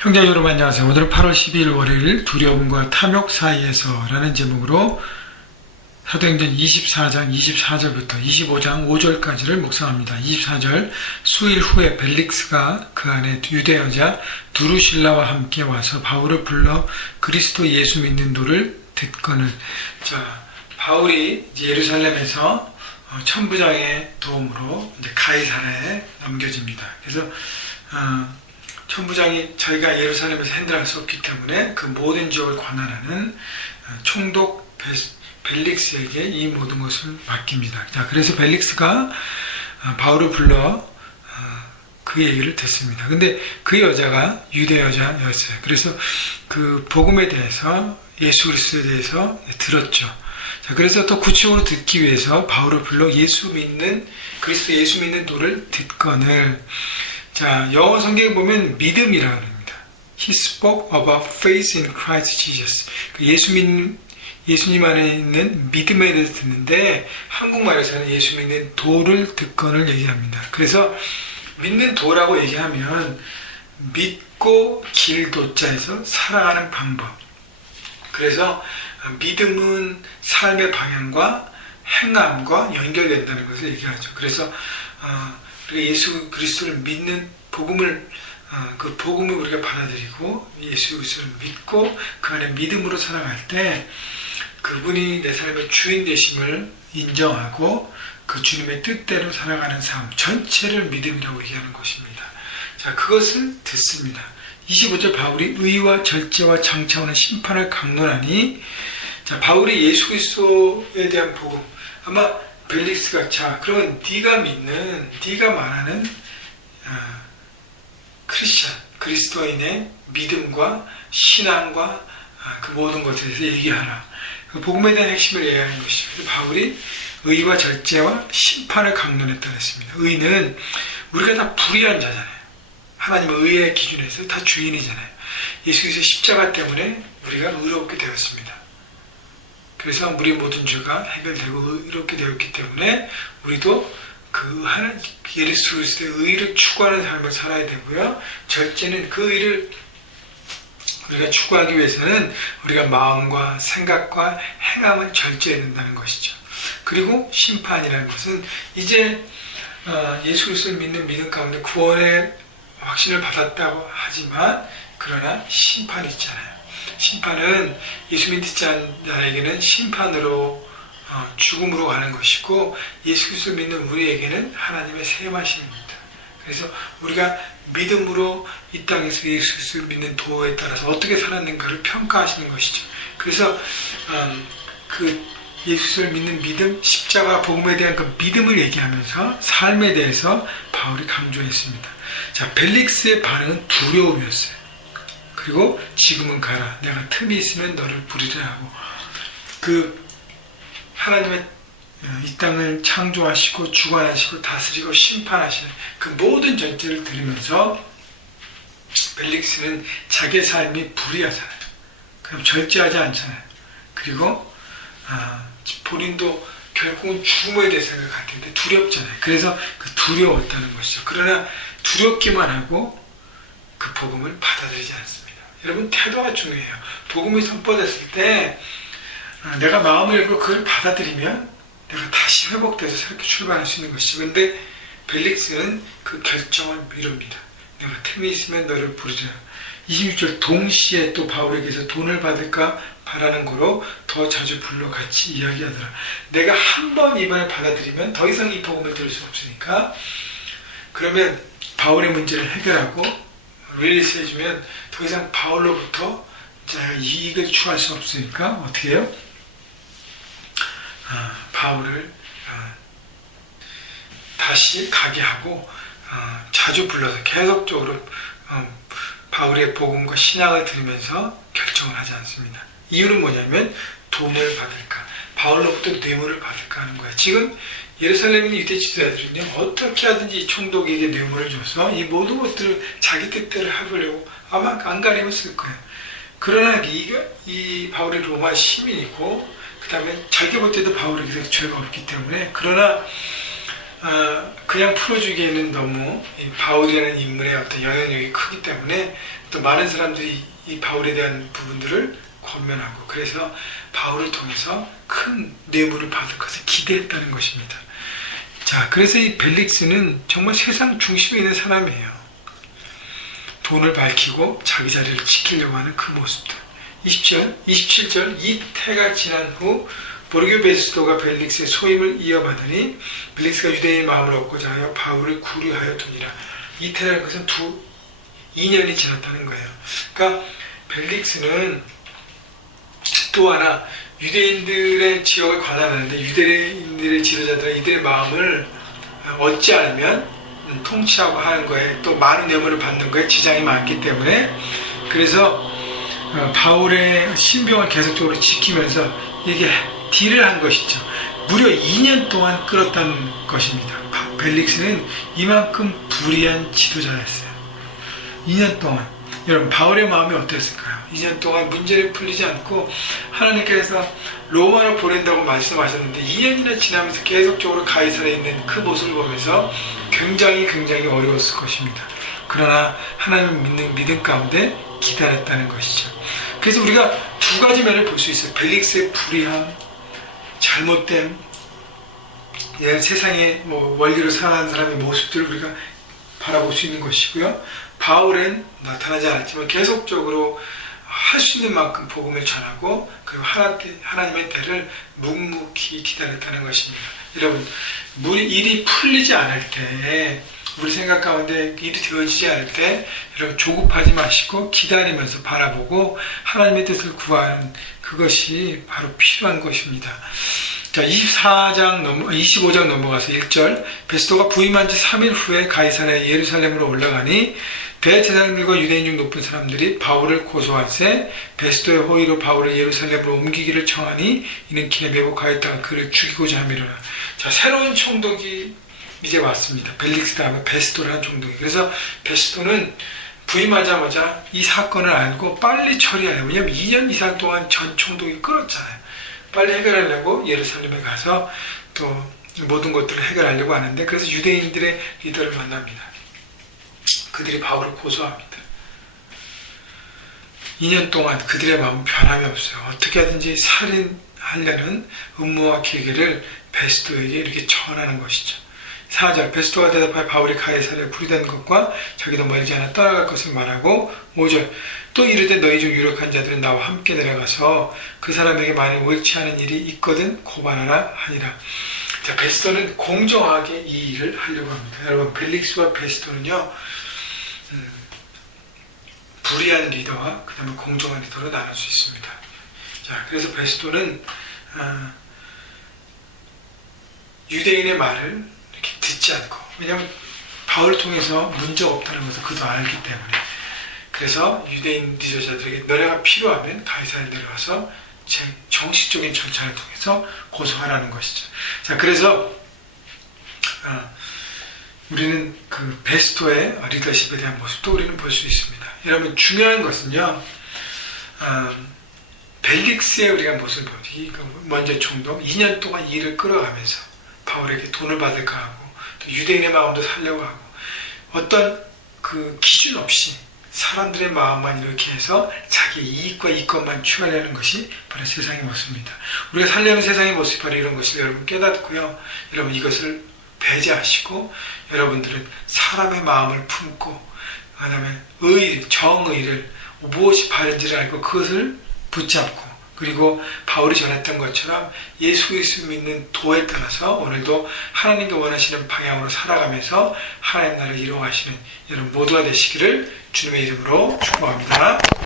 형제 여러분 안녕하세요. 오늘은 8월 12일 월요일 두려움과 탐욕 사이에서 라는 제목으로 사도행전 24장 24절부터 25장 5절까지를 묵상합니다. 24절 수일 후에 벨릭스가 그 안에 유대 여자 두루실라와 함께 와서 바울을 불러 그리스도 예수 믿는 도를 듣거늘. 자, 바울이 이제 예루살렘에서 천부장의 도움으로 이제 가이사랴에 넘겨집니다. 그래서 천부장이 자기가 예루살렘에서 핸들할 수 없기 때문에 그 모든 지역을 관할하는 총독 벨릭스에게 이 모든 것을 맡깁니다. 자, 그래서 벨릭스가 바울을 불러 그 얘기를 듣습니다. 근데 그 여자가 유대 여자였어요. 그래서 그 복음에 대해서 예수 그리스도에 대해서 들었죠. 자, 그래서 또 구체적으로 듣기 위해서 바울을 불러 그리스도 예수 믿는 도를 듣거늘. 자, 영어 성경에 보면 믿음이라고 합니다. He spoke about faith in Christ Jesus. 그 예수님 안에 있는 믿음에 대해서 듣는데 한국말에서는 예수 믿는 도를 듣건을 얘기합니다. 그래서 믿는 도라고 얘기하면 믿고 길도자에서 살아가는 방법. 그래서 믿음은 삶의 방향과 행함과 연결된다는 것을 얘기하죠. 그래서 우리가 예수 그리스도를 믿는 그 복음을 우리가 받아들이고 예수 그리스도를 믿고 그 안에 믿음으로 살아갈 때 그분이 내 삶의 주인 되심을 인정하고 그 주님의 뜻대로 살아가는 삶 전체를 믿음이라고 얘기하는 것입니다. 자, 그것을 듣습니다. 25절 바울이 의와 절제와 장차오는 심판을 강론하니. 자, 바울이 예수 그리스도에 대한 복음, 아마 벨릭스가, 자, 그러면 네가 말하는 크리스찬, 그리스도인의 믿음과 신앙과 그 모든 것에 대해서 얘기하라. 그 복음에 대한 핵심을 얘기하는 것입니다. 바울이 의와 절제와 심판을 강론했다 했습니다. 의는 우리가 다 불의한 자잖아요. 하나님의 의의 기준에서 다 주인이잖아요. 예수 그리스도 십자가 때문에 우리가 의롭게 되었습니다. 그래서 우리 모든 죄가 해결되고 의롭게 되었기 때문에 우리도 그 예수 그리스도의 의를 추구하는 삶을 살아야 되고요. 절제는 그 의를 우리가 추구하기 위해서는 우리가 마음과 생각과 행함을 절제해야 된다는 것이죠. 그리고 심판이라는 것은 이제 예수 그리스도를 믿는 믿음 가운데 구원의 확신을 받았다고 하지만 그러나 심판이 있잖아요. 심판은 예수 믿지 않는 자에게는 심판으로 죽음으로 가는 것이고 예수 그리스도를 믿는 우리에게는 하나님의 세마심입니다. 그래서 우리가 믿음으로 이 땅에서 예수 그리스도를 믿는 도에 따라서 어떻게 살았는가를 평가하시는 것이죠. 그래서 그 예수 그리스도를 믿는 믿음, 십자가 복음에 대한 그 믿음을 얘기하면서 삶에 대해서 바울이 강조했습니다. 자, 벨릭스의 반응은 두려움이었어요. 그리고 지금은 가라. 내가 틈이 있으면 너를 부리라 하고, 그 하나님의 이 땅을 창조하시고 주관하시고 다스리고 심판하시는 그 모든 전체를 들으면서 벨릭스는 자기의 삶이 불의하잖아요. 그럼 절제하지 않잖아요. 그리고 본인도 결국은 죽음에 대해 생각할 텐데 두렵잖아요. 그래서 그 두려웠다는 것이죠. 그러나 두렵기만 하고 그 복음을 받아들이지 않습니다. 여러분, 태도가 중요해요. 복음이 선포됐을 때 내가 마음을 열고 그걸 받아들이면 내가 다시 회복돼서 새롭게 출발할 수 있는 것이죠. 그런데 벨릭스는 그 결정을 미룹니다. 내가 틈이 있으면 너를 부르리라. 26절 동시에 또 바울에게서 돈을 받을까 바라는 거로 더 자주 불러 같이 이야기하더라. 내가 한 번 이 말을 받아들이면 더 이상 이 복음을 들을 수 없으니까, 그러면 바울의 문제를 해결하고 릴리스 해주면 더 이상 바울로부터 이익을 취할 수 없으니까 어떻게 해요? 바울을 다시 가게 하고 자주 불러서 계속적으로 바울의 복음과 신앙을 들으면서 결정을 하지 않습니다. 이유는 뭐냐면 돈을 받을까, 바울로부터 뇌물을 받을까 하는 거예요. 지금 예루살렘에 있는 유대 지도자들은요, 어떻게 하든지 총독에게 뇌물을 줘서 이 모든 것들을 자기 뜻대로 해보려고 아마 안간힘을 거예요. 그러나 이 바울이 로마 시민이고, 그 다음에 자기 볼 때도 바울에게 죄가 없기 때문에, 그러나 그냥 풀어주기에는 너무 이 바울이라는 인물의 어떤 영향력이 크기 때문에 또 많은 사람들이 이 바울에 대한 부분들을 권면하고, 그래서 바울을 통해서 큰 뇌물을 받을 것을 기대했다는 것입니다. 자, 그래서 이 벨릭스는 정말 세상 중심에 있는 사람이에요. 돈을 밝히고 자기 자리를 지키려고 하는 그 모습들. 27절 이 태가 지난 후 보르교 베스도가 벨릭스의 소임을 이어받으니 벨릭스가 유대인의 마음을 얻고자 하여 바울을 구류하여 두니라. 이 태라는 것은 2년이 지났다는 거예요. 그러니까 벨릭스는 또 하나 유대인들의 지역을 관할하는데, 유대인들의 지도자들은 이들의 마음을 얻지 않으면 통치하고 하는 거에, 또 많은 뇌물을 받는 거에 지장이 많기 때문에, 그래서 바울의 신병을 계속적으로 지키면서 이게 딜을 한 것이죠. 무려 2년 동안 끌었다는 것입니다. 벨릭스는 이만큼 불의한 지도자였어요. 2년 동안. 여러분, 바울의 마음이 어땠을까요? 2년 동안 문제를 풀리지 않고 하나님께서 로마로 보낸다고 말씀하셨는데 2년이나 지나면서 계속적으로 가이사르에 있는 그 모습을 보면서 굉장히 어려웠을 것입니다. 그러나 하나님을 믿는 믿음 가운데 기다렸다는 것이죠. 그래서 우리가 두 가지 면을 볼 수 있어요. 벨릭스의 불의함, 잘못된 세상의 원리로 살아가는 사람의 모습들을 우리가 바라볼 수 있는 것이고요. 바울은 나타나지 않았지만 계속적으로 할 수 있는 만큼 복음을 전하고, 그리고 하나님의 때를 묵묵히 기다렸다는 것입니다. 여러분, 일이 풀리지 않을 때, 우리 생각 가운데 일이 되어지지 않을 때, 여러분 조급하지 마시고 기다리면서 바라보고 하나님의 뜻을 구하는 그것이 바로 필요한 것입니다. 자, 25장 넘어가서 1절. 베스도가 부임한 지 3일 후에 가이사랴 예루살렘으로 올라가니 대제사장들과 유대인 중 높은 사람들이 바울을 고소하세 베스도의 호의로 바울을 예루살렘으로 옮기기를 청하니 이는 길에 매복하였다가 그를 죽이고자 함이로라. 자, 새로운 총독이 이제 왔습니다. 벨릭스 다음에 베스도라는 총독이. 그래서 베스도는 부임하자마자 이 사건을 알고 빨리 처리하려고, 왜냐하면 2년 이상 동안 전 총독이 끌었잖아요. 빨리 해결하려고 예루살렘에 가서 또 모든 것들을 해결하려고 하는데, 그래서 유대인들의 리더를 만납니다. 그들이 바울을 고소합니다. 2년 동안 그들의 마음은 변함이 없어요. 어떻게 하든지 살인하려는 음모와 계획을 베스도에게 이렇게 전하는 것이죠. 4절. 베스도가 대답하여 바울이 가이사랴에 구리된 것과 자기도 멀지 않아 떠나갈 것을 말하고, 5절. 또 이르되 너희 중 유력한 자들은 나와 함께 내려가서 그 사람에게 만일 옳지 않은 일이 있거든 고발하라 하니라. 자, 베스도는 공정하게 이 일을 하려고 합니다. 여러분, 벨릭스와 베스도는요, 불의한 리더와 그 다음에 공정한 리더로 나눌 수 있습니다. 자, 그래서 베스도는 유대인의 말을 이렇게 듣지 않고, 왜냐하면 바울을 통해서 문제가 없다는 것을 그도 알기 때문에, 그래서 유대인 지도자들에게 너네가 필요하면 가이사랴에 내려와서 정식적인 절차를 통해서 고소하라는 것이죠. 자, 그래서 우리는 그 베스도의 리더십에 대한 모습도 우리는 볼 수 있습니다. 여러분, 중요한 것은요, 벨릭스의 우리가 모습을 보니, 먼저 총독 2년 동안 일을 끌어가면서 바울에게 돈을 받을까 하고, 또 유대인의 마음도 살려고 하고, 어떤 그 기준 없이 사람들의 마음만 이렇게 해서 자기 이익과 이권만 취하려는 것이 바로 세상의 모습입니다. 우리가 살려는 세상의 모습이 바로 이런 것을 여러분 깨닫고요, 여러분 이것을 배제하시고, 여러분들은 사람의 마음을 품고, 그 다음에 정의를 무엇이 바른지를 알고 그것을 붙잡고, 그리고 바울이 전했던 것처럼 예수 그리스도 믿는 도에 따라서 오늘도 하나님께 원하시는 방향으로 살아가면서 하나님 나라를 이루어가시는 여러분 모두가 되시기를 주님의 이름으로 축복합니다.